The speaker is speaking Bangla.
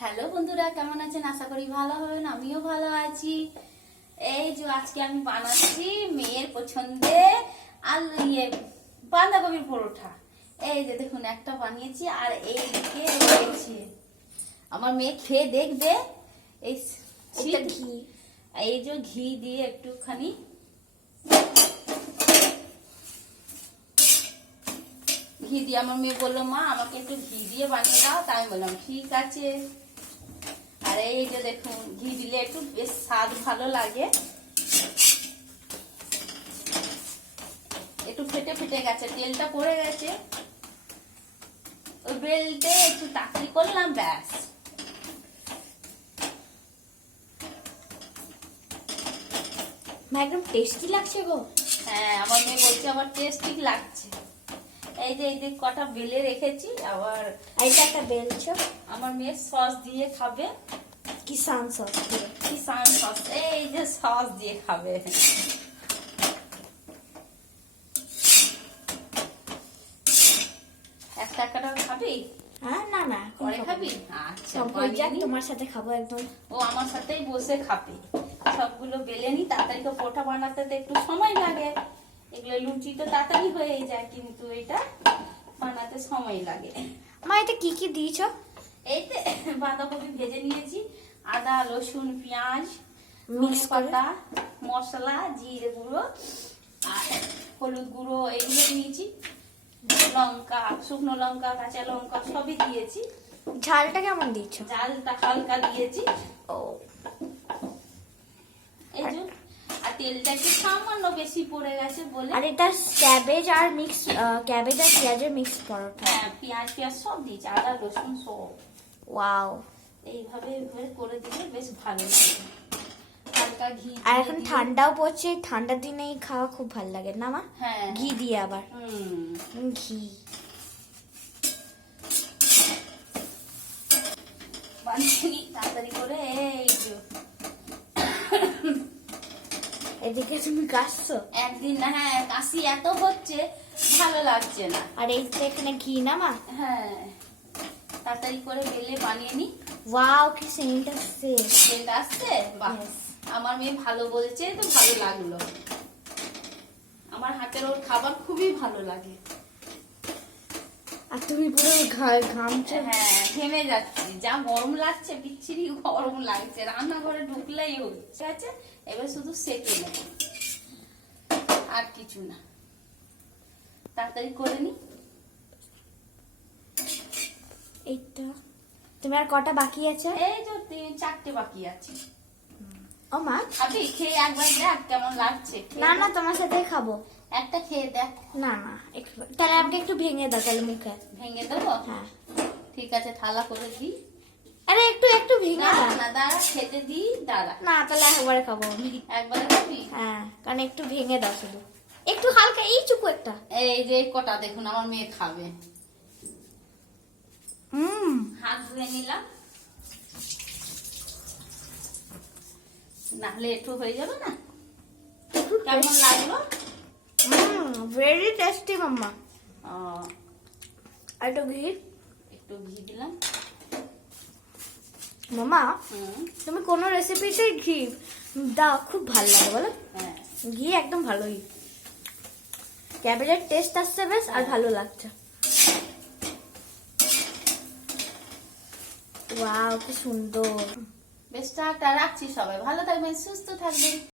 হ্যালো বন্ধুরা, কেমন আছেন? আশা করি ভালো হবেন। আমিও ভালো আছি। এই যে আজকে আমি বানাচ্ছি মেয়ের পছন্দে বাঁধাকপির পরোটা। এই যে দেখুন, একটা বানিয়েছি আর এইদিকে রয়েছে। আমার মেয়ে খেয়ে দেখবে। এই ঘি, এই যে ঘি দিয়ে একটুখানি ঘি দিয়ে, আমার মেয়ে বললো মা আমাকে একটু ঘি দিয়ে বানিয়ে দাও। তাই বললাম ঠিক আছে। আর এই যে দেখুন, ঘি দিলে একটু বেশ স্বাদ ভালো লাগে। একটু ফেটে ফেটে গেছে, তেলটা পড়ে গেছে, ওই বেলতে একটু তাড়াতাড়ি করলাম, ব্যাস। একদম টেস্টি লাগছে গো। হ্যাঁ, আমার মেয়ে বলছে আবার টেস্টি লাগছে। এই যে কটা বেলে রেখেছি। আবার এইটা একটা বেলছো, আমার মেয়ে সস দিয়ে খাবে। কিষান সস দিয়ে। কিষান সস, এই যে সস দিয়ে খাবে। একটা খাবি? হ্যাঁ, না না পরে খাবি? আচ্ছা, তোমার সাথে খাবো একদম। ও আমার সাথেই বসে খাবে। সবগুলো বেলে নি, তাড়াতাড়ি তো পরোটা বানাতে তো একটু সময় লাগে। এগুলো লুচি তো তাড়াতাড়ি হয়ে যায়, কিন্তু এটা বানাতে সময় লাগে। মা, এটা কি কি দিয়েছো? এইতে বাঁধাকপি ভেজে নিয়েছি, আদা রসুন পেঁয়াজ মিক্স পাতা মশলা, জিরে গুঁড়ো আর হলুদ গুঁড়ো এগুলো দিয়েছি, লঙ্কা, শুকনো লঙ্কা, কাঁচা লঙ্কা সবই দিয়েছি। ঝালটা কেমন দিয়েছো? ঝালটা হালকা দিয়েছি। ও, এই যে, আর তেলটা একটু সামান্য বেশি পড়ে গেছে বলে। আর এটা ক্যাবেজ আর পেঁয়াজের মিক্স পরোটা। হ্যাঁ, পেঁয়াজ সব দিয়েছি, আদা রসুন সব। ওয়াও, এইভাবে করে দিলে বেশ ভালো লাগে। হালকা ঘি আর এখন ঠান্ডাও পড়ছে, ঠান্ডার দিনেই খাওয়া খুব ভালো লাগে না মা? হ্যাঁ, ঘি দিয়ে আবার। ঘি বানিয়ে তাড়াতাড়ি করে। এই যে এদিকে তুমি কাশছো একদিন না, হ্যাঁ কাশি এত হচ্ছে, ভালো লাগছে না। আর এই তো এখানে ঘি না মা? হ্যাঁ, তাড়াতাড়ি করে বেলে বানিয়ে নি। ওয়াও, কি সেন্ট আসছে। সেটা আসছে, বাহ। Yes. আমার মেয়ে ভালো বলছে তো ভালো লাগলো। আমার হাতের ওর খাবার খুবই ভালো লাগে। আর তুমি পুরো ঘামছো। হ্যাঁ, ঘেমে যাচ্ছি, যা গরম লাগছে, বিচ্ছিরি গরম লাগছে, রান্নাঘরে ঢুকলেই হচ্ছে। আছে, এবার শুধু সেকে নেব, আর কিছু না। তাড়াতাড়ি করে নি। এইটা তুমি আর কটা বাকি আছে? এই যে 4টে বাকি আছে। ও মা, খাবি? খেয়ে একবার দেখ কেমন লাগছে। না না, তোমার সাথে খাবো। একটা খেয়ে দেখ। না না, তাহলে আমাকে একটু ভেঙে দাও তাহলে মুখে। ভেঙে দেবো? হ্যাঁ, ঠিক আছে, থালা করে দিই। আরে একটু ভেঙে দাঁড়া দাও না, দাঁড়া, খেতে দিই, দাঁড়া। না, তাহলে একবারে খাবো আমি। একবারে খাবি? হ্যাঁ, কারণ একটু ভেঙে দাও শুধু, একটু হালকা, এইটুকু একটা। এই যে কটা দেখুন, আমার মেয়ে খাবে। হাত ধুয়ে নিলাম, নাহলে একটু হয়ে যাবে না। কেমন লাগলো? ভেরি টেস্টি মাম্মা। আর একটু ঘি দিলাম। মামা, হুম, তুমি কোনো রেসিপিতে ঘি দাও, খুব ভালো লাগে বলো। হ্যাঁ, ঘি একদম ভালোই, ক্যাবেজের টেস্ট আসছে বেশ, আর ভালো লাগছে। ওয়াও, কি সুন্দর। বেশ, টাটা, রাখছি। সবাই ভালো থাকবেন, সুস্থ থাকবেন।